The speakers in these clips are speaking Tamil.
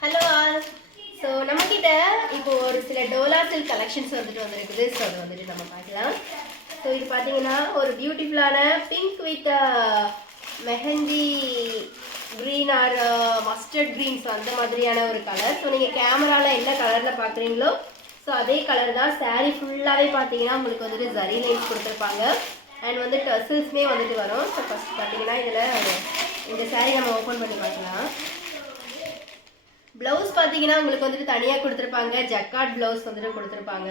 Hello all. ஸோ நம்மக்கிட்ட இப்போ ஒரு சில டோலா சில்க் கலெக்ஷன்ஸ் வந்துருக்குது. ஸோ அதை வந்துட்டு நம்ம பார்க்கலாம். ஸோ இது பார்த்தீங்கன்னா ஒரு பியூட்டிஃபுல்லான pink with mehndi green or mustard greens அந்த மாதிரியான ஒரு கலர். ஸோ நீங்கள் கேமராவில் என்ன கலரில் பார்க்குறீங்களோ ஸோ அதே கலர் தான். சாரீ ஃபுல்லாகவே பார்த்தீங்கன்னா உங்களுக்கு வந்துட்டு ஜரி லைன்ஸ் கொடுத்துருப்பாங்க. அண்ட் வந்து டர்சல்ஸுமே வந்துட்டு வரும். ஸோ ஃபஸ்ட் பார்த்தீங்கன்னா இதில் இந்த சாரீ நம்ம ஓப்பன் பண்ணி பார்க்கலாம். ப்ளவுஸ் பார்த்தீங்கன்னா உங்களுக்கு வந்துட்டு தனியாக கொடுத்துருப்பாங்க. ஜக்கார்ட் ப்ளவுஸ் வந்துட்டு கொடுத்துருப்பாங்க.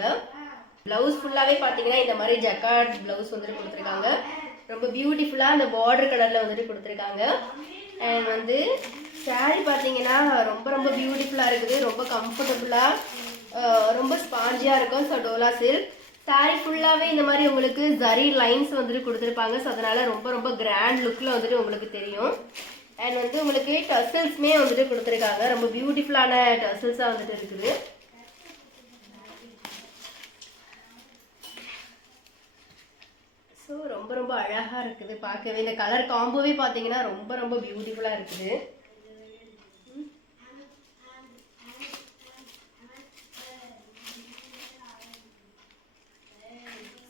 ப்ளவுஸ் ஃபுல்லாகவே பார்த்தீங்கன்னா இந்த மாதிரி ஜக்கார்ட் ப்ளவுஸ் வந்துட்டு கொடுத்துருக்காங்க. ரொம்ப பியூட்டிஃபுல்லாக அந்த பார்டர் கலரில் வந்துட்டு கொடுத்துருக்காங்க. அண்ட் வந்து சாரீ பார்த்தீங்கன்னா ரொம்ப ரொம்ப பியூட்டிஃபுல்லாக இருக்குது. ரொம்ப கம்ஃபர்டபுளாக ரொம்ப ஸ்பாஞ்சியாக இருக்கும். ஸோ டோலா சில்க் சாரீ ஃபுல்லாகவே இந்த மாதிரி உங்களுக்கு ஜரி லைன்ஸ் வந்துட்டு கொடுத்துருப்பாங்க. ஸோ அதனால் ரொம்ப ரொம்ப கிராண்ட் லுக்கில் வந்துட்டு உங்களுக்கு தெரியும். அண்ட் வந்து உங்களுக்கு டர்சல்ஸுமே வந்துட்டு கொடுத்துருக்காங்க. ரொம்ப பியூட்டிஃபுல்லான டர்சல்ஸாக வந்துட்டு இருக்குது. ஸோ ரொம்ப ரொம்ப அழகாக இருக்குது பார்க்கவே. இந்த கலர் காம்போவே பார்த்தீங்கன்னா ரொம்ப ரொம்ப பியூட்டிஃபுல்லாக இருக்குது.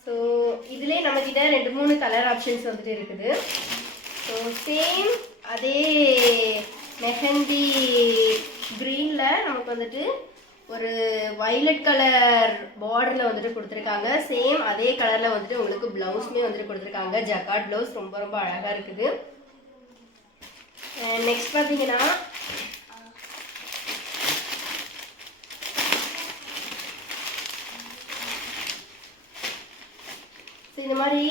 ஸோ இதுலேயே நம்மக்கிட்ட 2-3 கலர் ஆப்ஷன்ஸ் வந்துட்டு இருக்குது. ஸோ சேம் அதே மெஹந்தி க்ரீனில் நமக்கு வந்துட்டு ஒரு வைலட் கலர் பார்டரில் வந்துட்டு கொடுத்துருக்காங்க. சேம் அதே கலரில் வந்துட்டு உங்களுக்கு ப்ளவுஸுமே வந்துட்டு கொடுத்துருக்காங்க. ஜக்கார்ட் ப்ளவுஸ் ரொம்ப ரொம்ப அழகாக இருக்குது. நெக்ஸ்ட் பார்த்தீங்கன்னா இந்த மாதிரி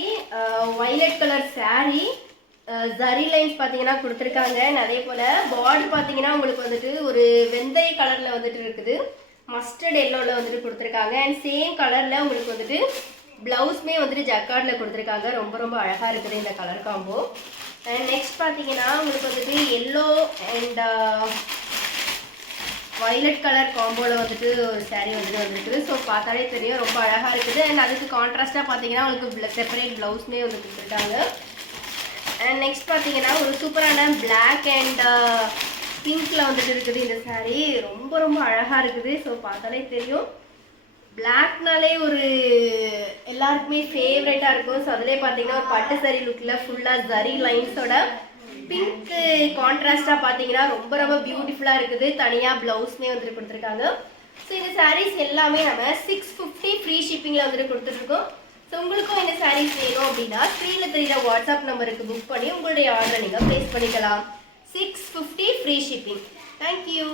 violet colour sari zari lines பார்த்தீங்கன்னா கொடுத்துருக்காங்க. அதே போல் பார்டர் பார்த்தீங்கன்னா உங்களுக்கு வந்துட்டு ஒரு வெந்தய கலரில் வந்துட்டு இருக்குது. மஸ்டர்ட் எல்லோவில் வந்துட்டு கொடுத்துருக்காங்க. அண்ட் சேம் கலரில் உங்களுக்கு வந்துட்டு ப்ளவுஸுமே வந்துட்டு ஜக்கார்டில் கொடுத்துருக்காங்க. ரொம்ப ரொம்ப அழகாக இருக்குது இந்த கலர் காம்போ. அண்ட் நெக்ஸ்ட் பார்த்தீங்கன்னா உங்களுக்கு வந்துட்டு எல்லோ அண்ட் வைலட் கலர் காம்போவில் வந்துட்டு ஒரு சாரீ வந்துட்டு வந்துருக்குது. ஸோ பார்த்தாலே தெரியும் ரொம்ப அழகாக இருக்குது. அண்ட் அதுக்கு கான்ட்ராஸ்ட்டாக பார்த்தீங்கன்னா உங்களுக்கு செப்பரேட் ப்ளவுஸ்மே வந்து கொடுத்துருக்காங்க. அண்ட் நெக்ஸ்ட் பார்த்தீங்கன்னா ஒரு சூப்பரான பிளாக் அண்ட் பிங்க்கில் வந்துட்டு இருக்குது இந்த சாரீ. ரொம்ப ரொம்ப அழகாக இருக்குது. ஸோ பார்த்தாலே தெரியும் பிளாக்னாலே ஒரு எல்லாருக்குமே ஃபேவரட்டாக இருக்கும். ஸோ அதிலே பார்த்தீங்கன்னா ஒரு பட்டு சாரீ லுக்கில் ஃபுல்லாக ஜரி லைன்ஸோட பிங்க்கு கான்ட்ராஸ்டாக பார்த்தீங்கன்னா ரொம்ப ரொம்ப பியூட்டிஃபுல்லாக இருக்குது. தனியாக ப்ளவுஸ்மே வந்துட்டு கொடுத்துருக்காங்க. ஸோ இந்த சாரீஸ் எல்லாமே நம்ம 650 ஃப்ரீ ஷிப்பிங்கில் வந்துட்டு கொடுத்துட்ருக்கோம். ஸோ உங்களுக்கும் இந்த சாரீஸ் வேணும் அப்படின்னா ஸ்க்ரீனில் தெரியுற வாட்ஸ்அப் நம்பருக்கு புக் பண்ணி உங்களுடைய ஆர்டரை நீங்கள் ப்ளேஸ் பண்ணிக்கலாம். 650 ஃப்ரீ ஷிப்பிங். தேங்க்யூ.